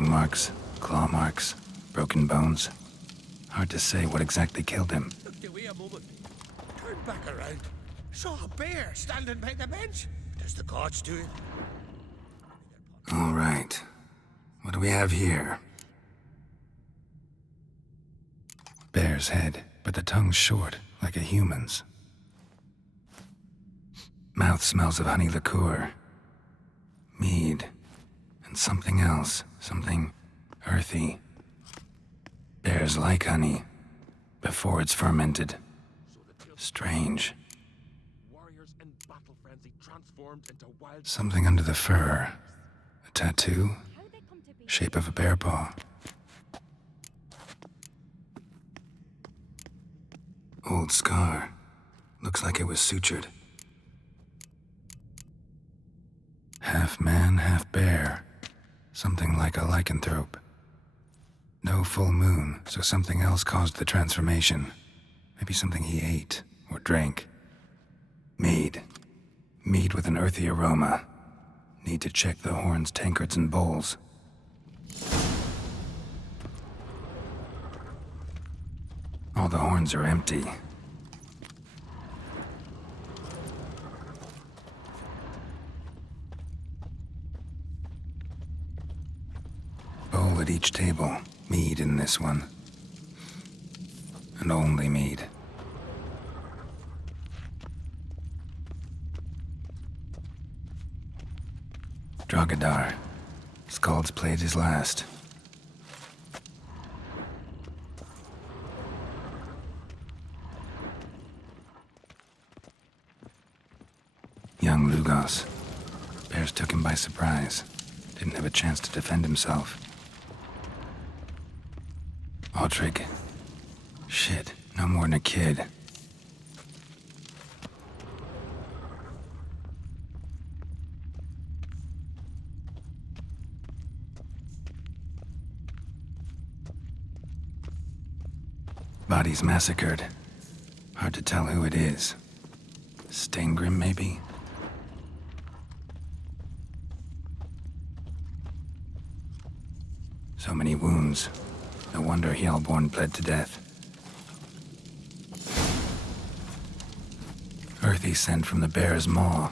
fang marks, claw marks, broken bones. Hard to say what exactly killed him. Look, wait a moment. Turned back around. Saw a bear standing by the bench. Does the gods do it? All right. What do we have here? Bear's head, but the tongue's short, like a human's. Mouth smells of honey liqueur. Mead. And something else. Something earthy. Bears like honey. Before it's fermented. Strange. Something under the fur. A tattoo. Shape of a bear paw. Old scar. Looks like it was sutured. Half man, half bear. Something like a lycanthrope. No full moon, so something else caused the transformation. Maybe something he ate or drank. Mead. Mead with an earthy aroma. Need to check the horns, tankards, and bowls. All the horns are empty. Bowl at each table. Mead in this one. And only mead. Drogadar. Skald's played his last. Young Lugos. Bears took him by surprise. Didn't have a chance to defend himself. Aldrich. Shit, no more than a kid. Bodies massacred. Hard to tell who it is. Steingrim, maybe? So many wounds. No wonder Hellborn bled to death. Earthy scent from the bear's maw.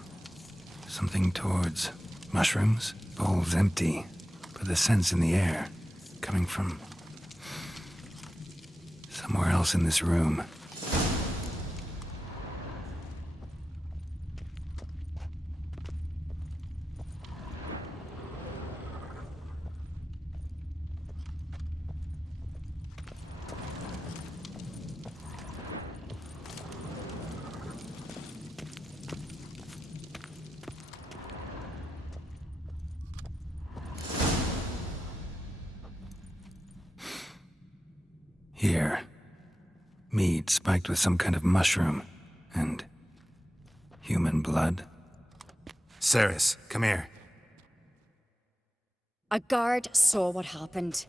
Something towards mushrooms? Bowls empty, but the scent's in the air. Coming from somewhere else in this room. Here. Mead spiked with some kind of mushroom. And human blood. Ceres, come here. A guard saw what happened.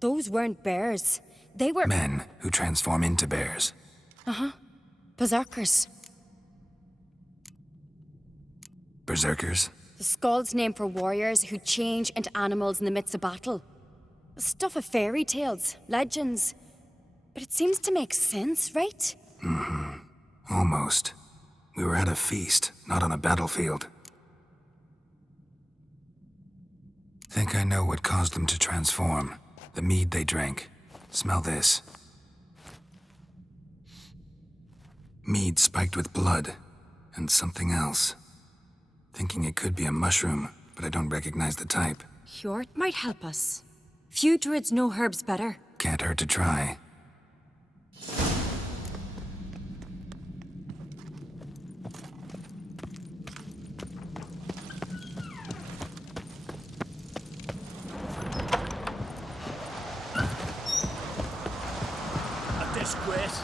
Those weren't bears. They were... Men who transform into bears. Uh-huh. Berserkers. Berserkers? The Skald's name for warriors who change into animals in the midst of battle. Stuff of fairy tales, legends. But it seems to make sense, right? Mm-hmm. Almost. We were at a feast, not on a battlefield. Think I know what caused them to transform. The mead they drank. Smell this. Mead spiked with blood. And something else. Thinking it could be a mushroom, but I don't recognize the type. Hjort might help us. Few druids know herbs better. Can't hurt to try. Disgrace.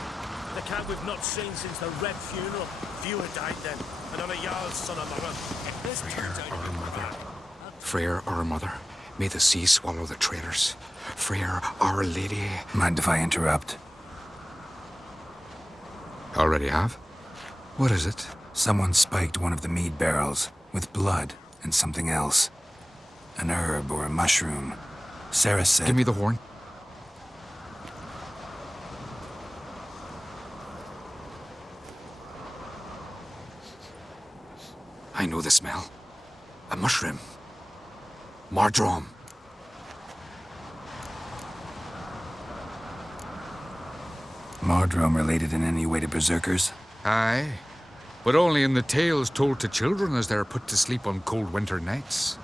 The cat we've not seen since the Red funeral. Few had died then, and I'm a Jarl's son of mother. Freyr, our mother, may the sea swallow the traitors. Freyr, our lady. Mind if I interrupt? Already have? What is it? Someone spiked one of the mead barrels with blood and something else. An herb or a mushroom. Sarah said... Give me the horn. I know the smell. A mushroom. Mardrome. Mardrome related in any way to berserkers? Aye, but only in the tales told to children as they're put to sleep on cold winter nights.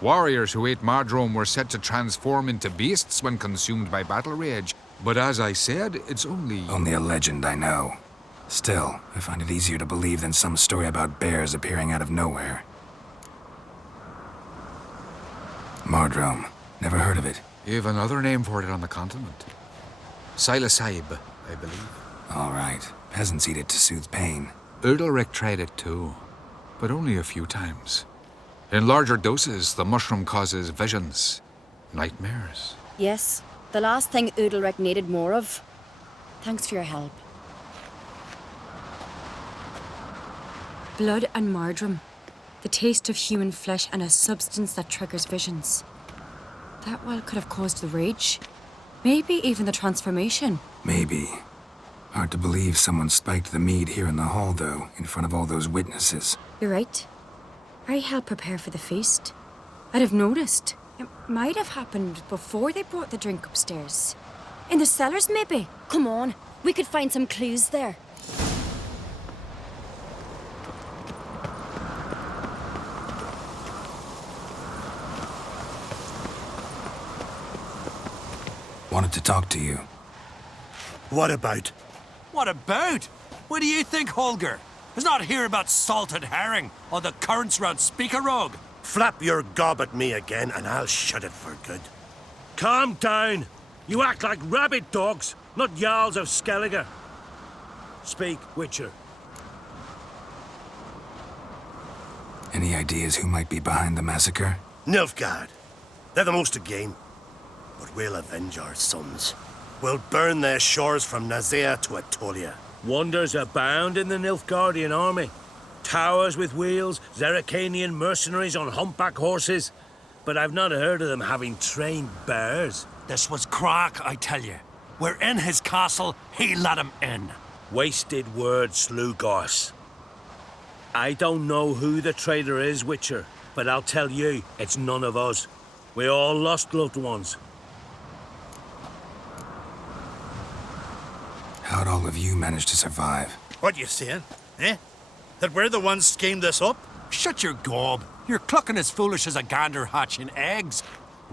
Warriors who ate Mardrome were said to transform into beasts when consumed by battle rage. But as I said, it's only... Only a legend, I know. Still, I find it easier to believe than some story about bears appearing out of nowhere. Mardrome. Never heard of it. You've another name for it on the continent. Silasaib, I believe. All right. Peasants eat it to soothe pain. Udalric tried it too, but only a few times. In larger doses, the mushroom causes visions, nightmares. Yes, the last thing Udalric needed more of. Thanks for your help. Blood and Mardrome. The taste of human flesh and a substance that triggers visions. That well could have caused the rage. Maybe even the transformation. Maybe. Hard to believe someone spiked the mead here in the hall, though, in front of all those witnesses. You're right. I helped prepare for the feast. I'd have noticed. It might have happened before they brought the drink upstairs. In the cellars, maybe. Come on, we could find some clues there. Wanted to talk to you. What about? What about? What do you think, Holger? Is not here about salted herring or the currents round Speakerog. Flap your gob at me again and I'll shut it for good. Calm down. You act like rabid dogs, not Jarls of Skellige. Speak, Witcher. Any ideas who might be behind the massacre? Nilfgaard. They're the most to gain. But we'll avenge our sons. We'll burn their shores from Nazea to Atolia. Wonders abound in the Nilfgaardian army. Towers with wheels, Zerrikanian mercenaries on humpback horses. But I've not heard of them having trained bears. This was crack, I tell you. We're in his castle, he let him in. Wasted words, Slugos. I don't know who the traitor is, Witcher, but I'll tell you, it's none of us. We all lost loved ones. How'd all of you manage to survive? What you saying? Eh? That we're the ones schemed this up? Shut your gob. You're clucking as foolish as a gander hatching eggs.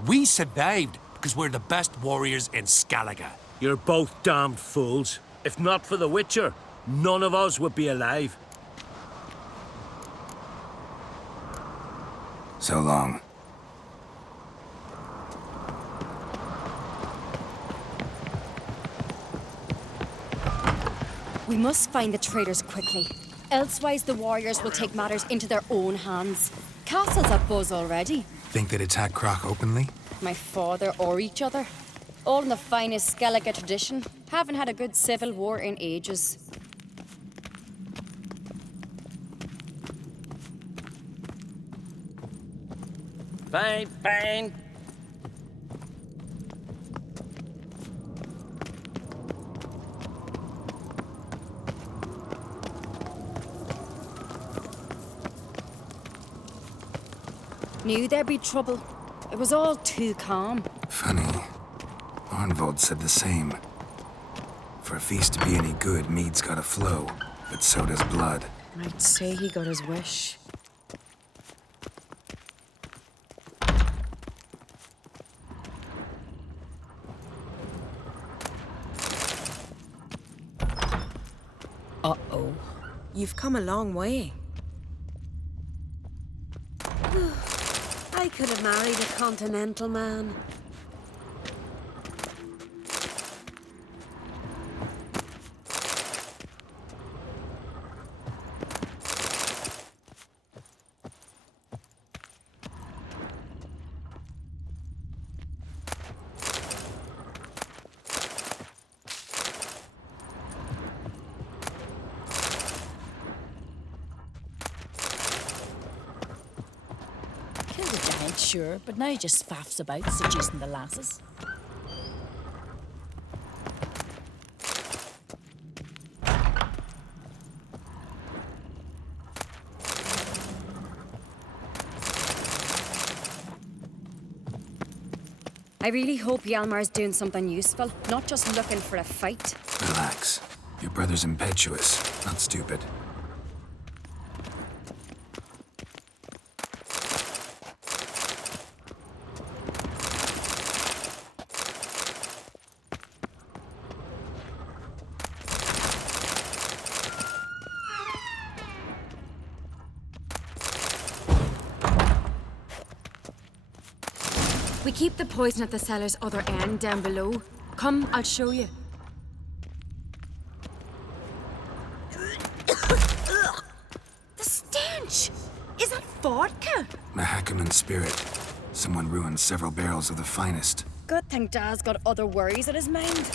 We survived because we're the best warriors in Skellige. You're both damned fools. If not for the Witcher, none of us would be alive. So long. We must find the traitors quickly. Elsewise, the warriors will take matters into their own hands. Castle's a buzz already. Think they'd attack Croc openly? My father or each other. All in the finest Skellige tradition. Haven't had a good civil war in ages. Fine, fine. Knew there'd be trouble. It was all too calm. Funny. Arnvold said the same. For a feast to be any good, mead's gotta flow, but so does blood. I'd say he got his wish. Uh-oh. You've come a long way. I could have married a continental man. Killed a giant Sure, but now he just faffs about, seducing the lasses. I really hope Hjalmar's doing something useful, not just looking for a fight. Relax. Your brother's impetuous, not stupid. We keep the poison at the cellar's other end, down below. Come, I'll show you. The stench! Is that vodka? Mahakaman spirit. Someone ruined several barrels of the finest. Good thing Dad's got other worries on his mind.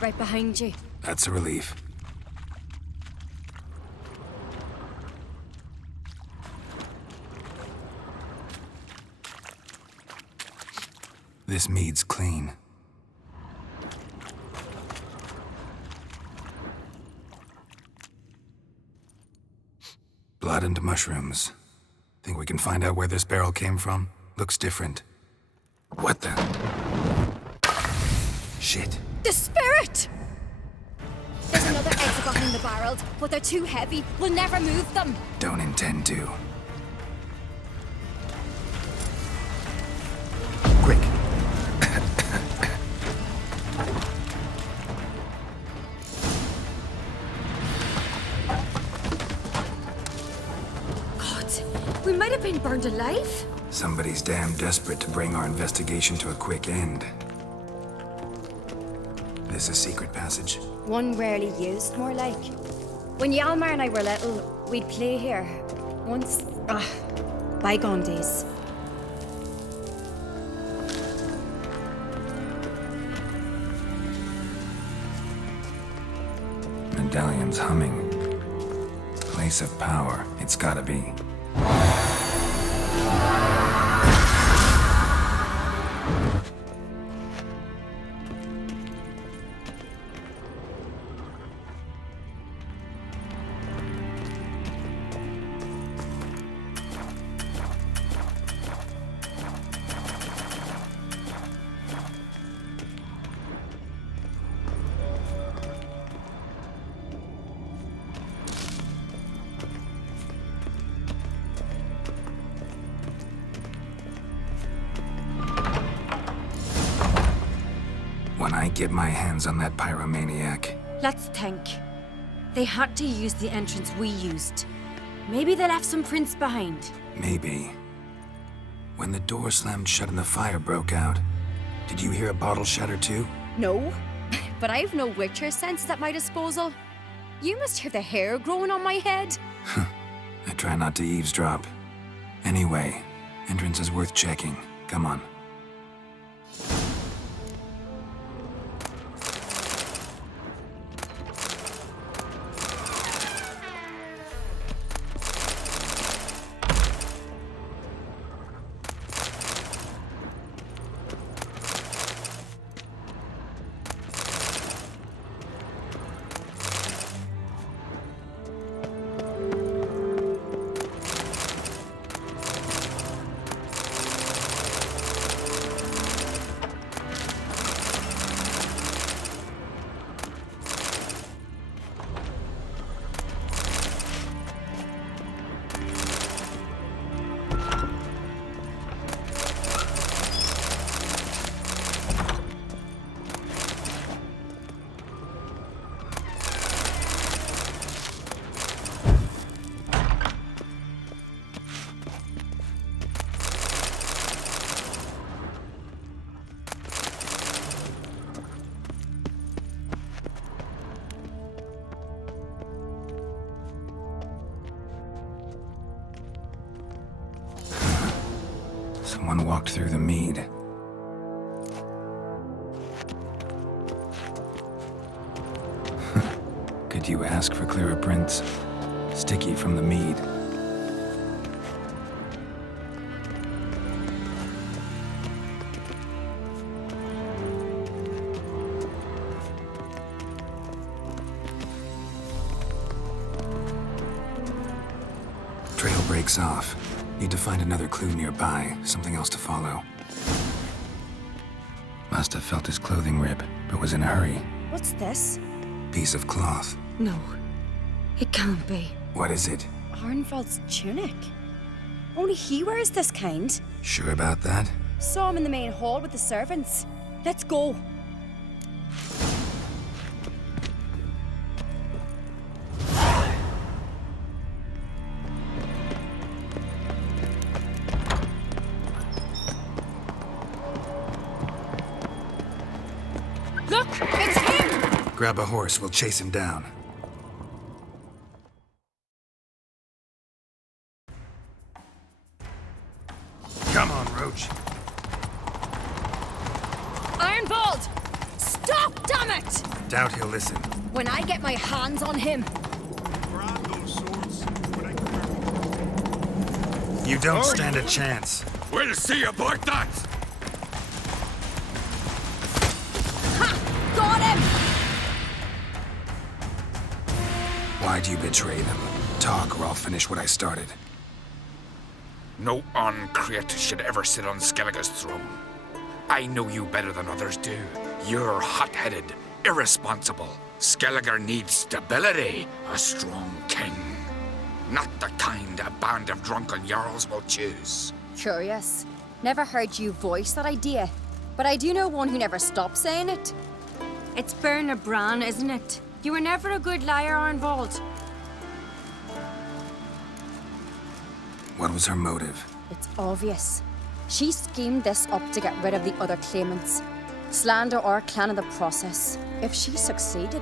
Right behind you. That's a relief. This mead's clean. Blood and mushrooms. Think we can find out where this barrel came from? Looks different. What the? Shit. The spirit! There's another exit behind the barrels, but they're too heavy. We'll never move them. Don't intend to. Quick. God, we might have been burned alive. Somebody's damn desperate to bring our investigation to a quick end. This a secret passage? One rarely used, more like. When Hjalmar and I were little, we'd play here. Once, bygone days. Medallion's humming. Place of power, it's gotta be. When I get my hands on that pyromaniac. Let's think. They had to use the entrance we used. Maybe they left some prints behind. Maybe. When the door slammed shut and the fire broke out, did you hear a bottle shatter too? No, but I've no Witcher senses at my disposal. You must hear the hair growing on my head. I try not to eavesdrop. Anyway, entrance is worth checking. Come on. Someone walked through the mead. Could you ask for clearer prints? Sticky from the mead. Trail breaks off. Need to find another clue nearby, something else to follow. Must have felt his clothing rip, but was in a hurry. What's this? Piece of cloth. No, it can't be. What is it? Arnvald's tunic. Only he wears this kind. Sure about that? Saw him in the main hall with the servants. Let's go. Look, it's him! Grab a horse, we'll chase him down. Come on, Roach. Arnvald! Stop, damn it! Doubt he'll listen. When I get my hands on him. You don't stand a chance. We'll see about that! Ha! Got him! Why'd you betray them? Talk or I'll finish what I started. No Oncreate should ever sit on Skellige's throne. I know you better than others do. You're hot-headed, irresponsible. Skellige needs stability, a strong king. Not the kind a band of drunken jarls will choose. Curious. Never heard you voice that idea. But I do know one who never stops saying it. It's Berna Bran, isn't it? You were never a good liar, Arnvald. What was her motive? It's obvious. She schemed this up to get rid of the other claimants. Slander our clan in the process. If she succeeded,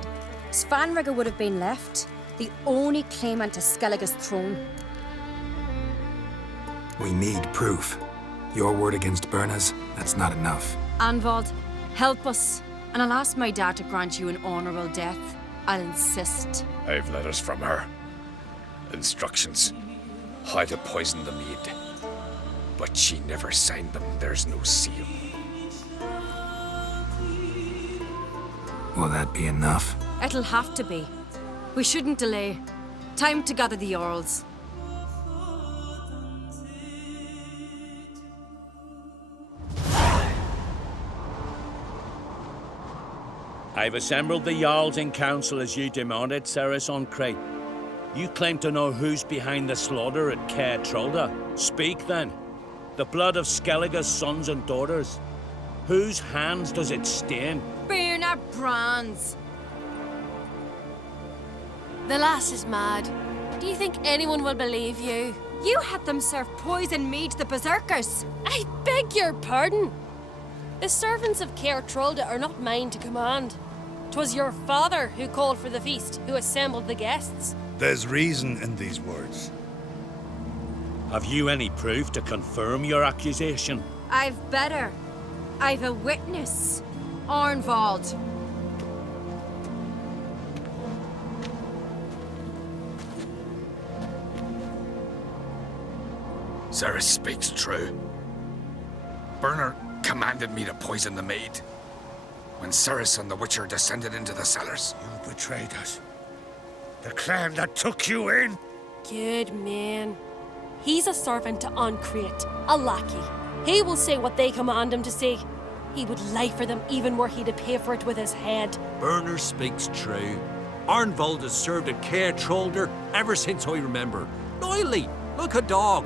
Svanrige would have been left, the only claimant to Skellige's throne. We need proof. Your word against Berna's, that's not enough. Arnvald, help us. And I'll ask my dad to grant you an honorable death. I'll insist. I've letters from her. Instructions. How to poison the mead. But she never signed them. There's no seal. Will that be enough? It'll have to be. We shouldn't delay. Time to gather the Jarls. I've assembled the Jarls in council as you demanded, Ceres on Crate. You claim to know who's behind the slaughter at Caer Trolda. Speak then. The blood of Skellige's sons and daughters. Whose hands does it stain? Berna Bran's. The lass is mad. Do you think anyone will believe you? You had them serve poison mead to the berserkers. I beg your pardon. The servants of Caer Trolda are not mine to command. 'Twas your father who called for the feast, who assembled the guests. There's reason in these words. Have you any proof to confirm your accusation? I've better. I've a witness. Arnvald. Ceres speaks true. Berna commanded me to poison the maid. When Ceres and the Witcher descended into the cellars. You betrayed us. The clan that took you in. Good man. He's a servant to Oncreate, a lackey. He will say what they command him to say. He would lie for them even were he to pay for it with his head. Berner speaks true. Arnvald has served at Caer Trolda ever since I remember. Loyally, like a dog.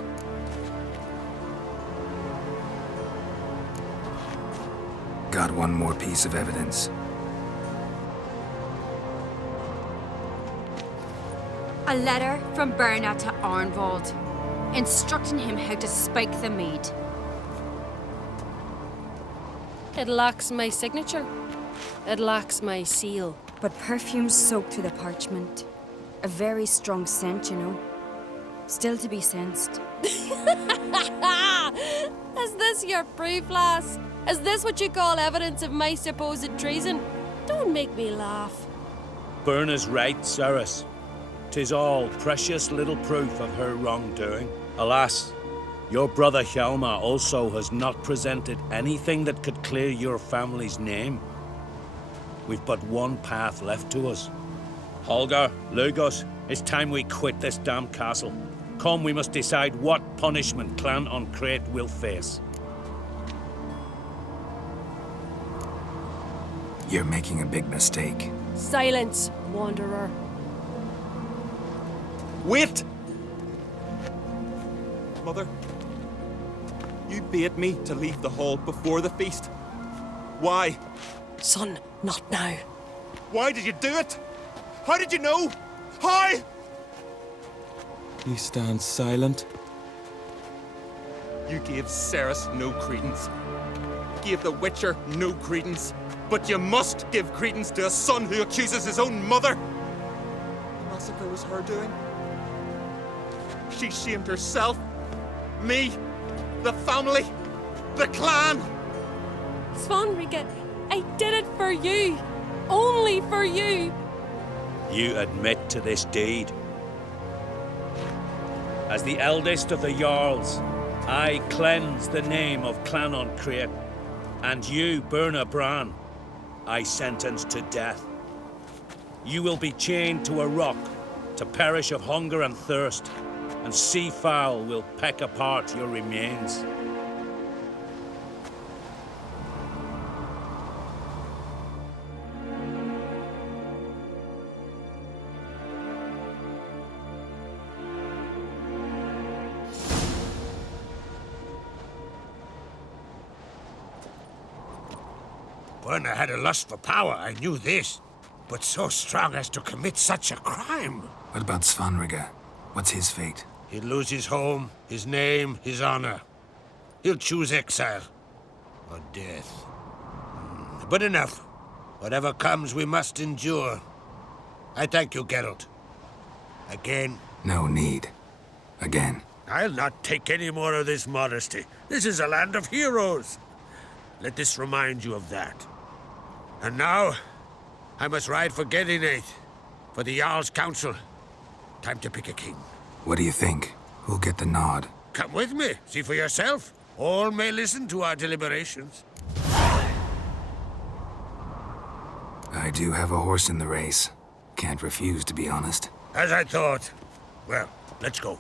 Got one more piece of evidence. A letter from Berna to Arnvald, instructing him how to spike the mead. It lacks my signature. It lacks my seal. But perfume soaked through the parchment. A very strong scent, you know. Still to be sensed. Is this your proof, lass? Is this what you call evidence of my supposed treason? Don't make me laugh. Berna's right, Ceres. 'Tis all precious little proof of her wrongdoing. Alas, your brother Hjalmar also has not presented anything that could clear your family's name. We've but one path left to us. Holger, Lugos, it's time we quit this damn castle. Come, we must decide what punishment Clan on Crete will face. You're making a big mistake. Silence, wanderer. Wait! Mother, you bade me to leave the hall before the feast. Why? Son, not now. Why did you do it? How did you know? How? You stand silent. You gave Ceres no credence. Gave the Witcher no credence. But you must give credence to a son who accuses his own mother. The massacre was her doing. She shamed herself, me, the family, the clan. Svanrige, I did it for you. Only for you. You admit to this deed. As the eldest of the Jarls, I cleanse the name of Clan on Crete, and you, Berna Bran, I sentence to death. You will be chained to a rock to perish of hunger and thirst, and sea fowl will peck apart your remains. Berna had a lust for power, I knew this. But so strong as to commit such a crime. What about Svanrige? What's his fate? He'll lose his home, his name, his honor. He'll choose exile. Or death. But enough. Whatever comes, we must endure. I thank you, Geralt. Again. No need. Again. I'll not take any more of this modesty. This is a land of heroes. Let this remind you of that. And now, I must ride for Gedinate, for the Jarl's Council. Time to pick a king. What do you think? Who'll get the nod? Come with me, see for yourself. All may listen to our deliberations. I do have a horse in the race. Can't refuse, to be honest. As I thought. Well, let's go.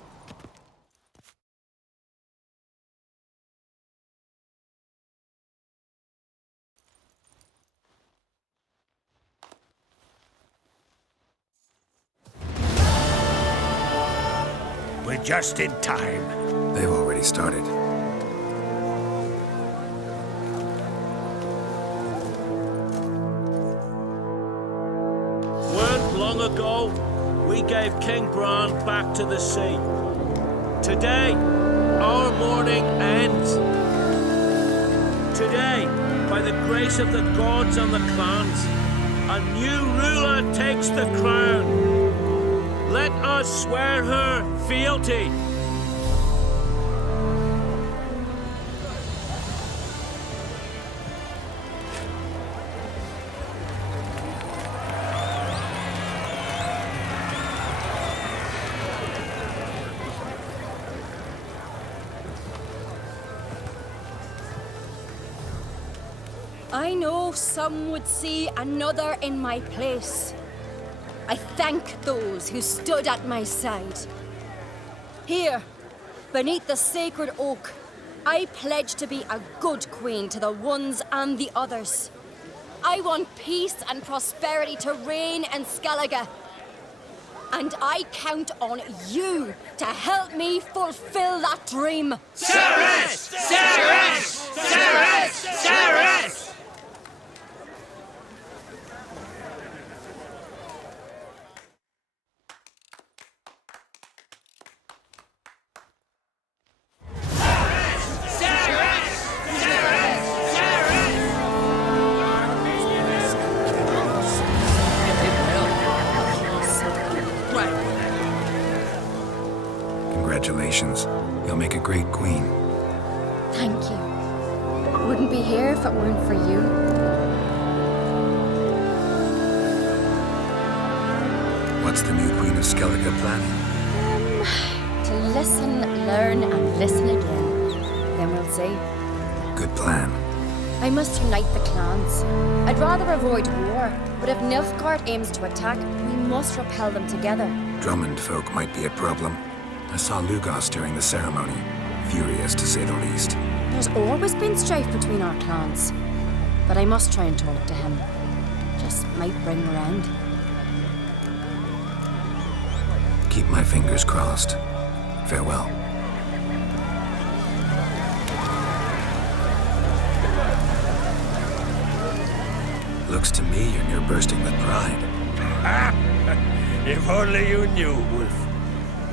We're just in time. They've already started. Weren't long ago, we gave King Bran back to the sea. Today, our mourning ends. Today, by the grace of the gods and the clans, a new ruler takes the crown. Let us swear her fealty. I know some would see another in my place. I thank those who stood at my side. Here, beneath the sacred oak, I pledge to be a good queen to the ones and the others. I want peace and prosperity to reign in Skellige. And I count on you to help me fulfill that dream. Ceres! Ceres! Ceres! Ceres! transformations. You'll make a great queen. Thank you. Wouldn't be here if it weren't for you. What's the new Queen of Skellige planning? To listen, learn, and listen again. Then we'll see. Good plan. I must unite the clans. I'd rather avoid war, but if Nilfgaard aims to attack, we must repel them together. Drummond folk might be a problem. I saw Lugos during the ceremony. Furious, to say the least. There's always been strife between our clans. But I must try and talk to him. Just might bring him around. Keep my fingers crossed. Farewell. Looks to me you're near bursting with pride. If only you knew, Wolf.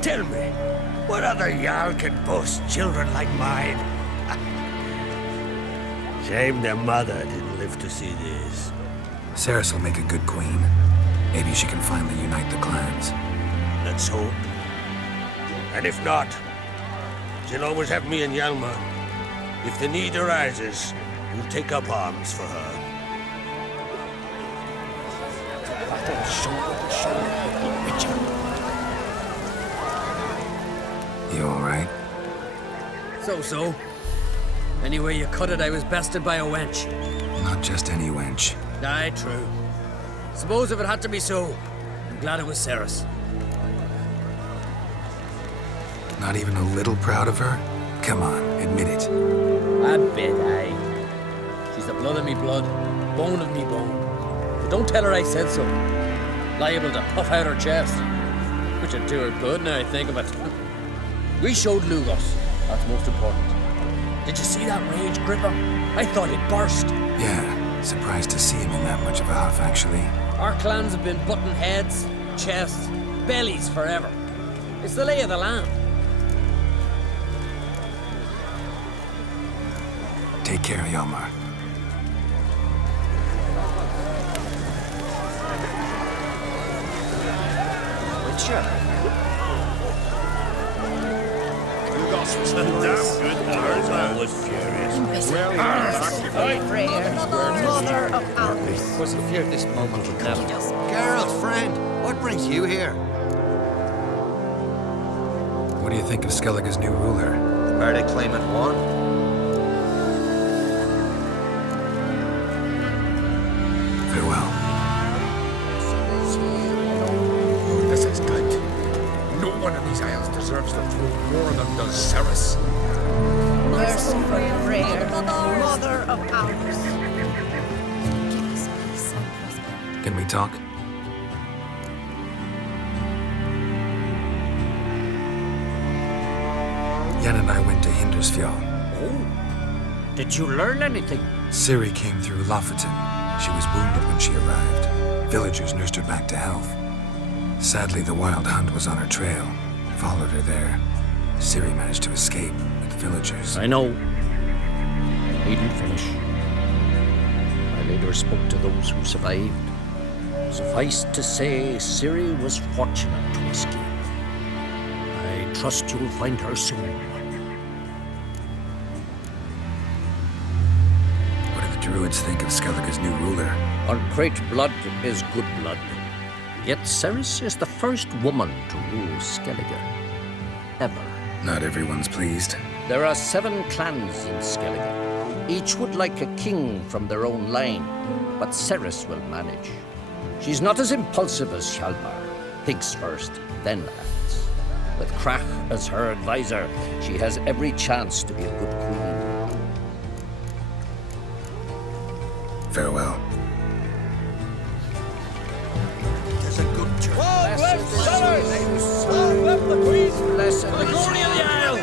Tell me, what other Jarl can boast children like mine? Shame their mother didn't live to see this. Ceres will make a good queen. Maybe she can finally unite the clans. Let's hope. And if not, she'll always have me and Hjalmar. If the need arises, we'll take up arms for her. You alright? So. Anyway you cut it, I was bested by a wench. Not just any wench. Aye, true. Suppose if it had to be so, I'm glad it was Ceres. Not even a little proud of her? Come on, admit it. A bit, aye. She's the blood of me blood, bone of me bone. But don't tell her I said so. Liable to puff out her chest. Which would do her good now I think of it. We showed Lugos. That's most important. Did you see that rage grip him? I thought he'd burst. Yeah, surprised to see him in that much of a huff, actually. Our clans have been butting heads, chests, bellies forever. It's the lay of the land. Take care, Hjalmar. Witcher. Lugos was a damn good nerd. I was furious. Mother of Albus. Was it fear this moment would never? Geralt, friend, what brings you here? What do you think of Skellige's new ruler? Are they claimant one? Farewell. This is good. No one in these isles deserves the throne more than does Ceres. Merciful Freyr, Mother of Albus. Can we talk? Yen and I went to Hindersfjall. Oh. Did you learn anything? Ciri came through Lofoten. She was wounded when she arrived. Villagers nursed her back to health. Sadly, the Wild Hunt was on her trail. Followed her there. Ciri managed to escape with the villagers. I know. Needn't finish. I later spoke to those who survived. Suffice to say, Ciri was fortunate to escape. I trust you'll find her soon. What do the druids think of Skellige's new ruler? Our great blood is good blood. Yet Ceres is the first woman to rule Skellige. Ever. Not everyone's pleased. There are 7 clans in Skellige. Each would like a king from their own line, but Ceres will manage. She's not as impulsive as Hjalmar. Thinks first, then acts. With Krach as her advisor, she has every chance to be a good queen. Farewell. There's a good church. Long live Ceres! Long live the queen! Blessed The glory of the Isles!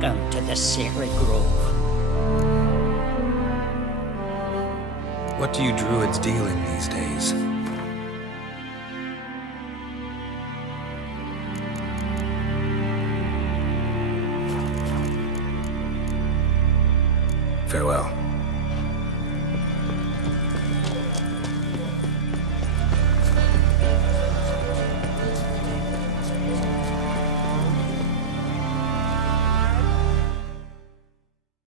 Welcome to the Sacred Grove. What do you druids deal in these days? Farewell.